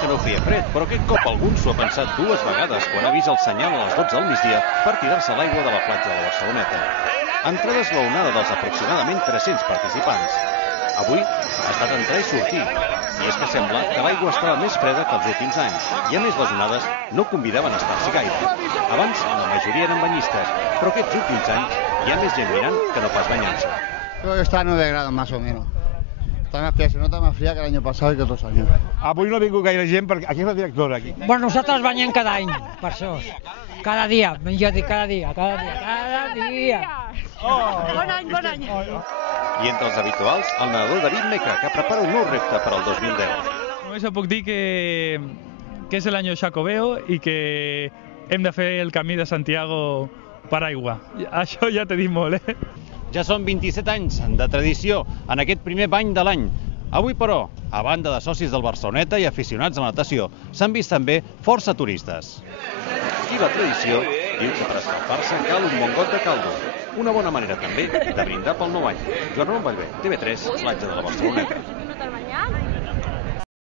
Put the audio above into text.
que no feia fred, però aquest cop algú s'ho ha pensat dues vegades quan ha vist el senyal a les 12 del migdia per tirar-se a l'aigua de la platja de la Barceloneta. Entrada esglaonada dels aproximadament 300 participants. Avui ha estat entrar i sortir, i és que sembla que l'aigua estava més freda que els últims anys, i a més les onades no convidaven a estar-s'hi gaire. Abans la majoria eren banyistes, però aquests últims anys hi ha més gent mirant que no pas banyant-se. Creo que está a 9 grados más o menos. Está más fría, se nota más fría que el año pasado y que otros años. Avui no ha vingut gaire gent perquè aquí és la directora. Aquí. Bueno, nosaltres banyem cada any, per això. Cada dia, jo dic cada dia. Bon any, bon any. I entre els habituals, el nedador David Meca, que prepara un nou repte per al 2010. Només puc dir que és l'any Xacobeo i que hem de fer el camí de Santiago per aigua. Això ja t'he dit molt, Ja són 27 anys de tradició en aquest primer bany de l'any. Avui, però, a banda de socis del Barceloneta i aficionats a la natació, s'han vist també força turistes. I la tradició diu que per escalfar-se cal un bon got de caldo. Una bona manera també de brindar pel nou any. Joan Ramon Ballbé, TV3, platja de la Barceloneta.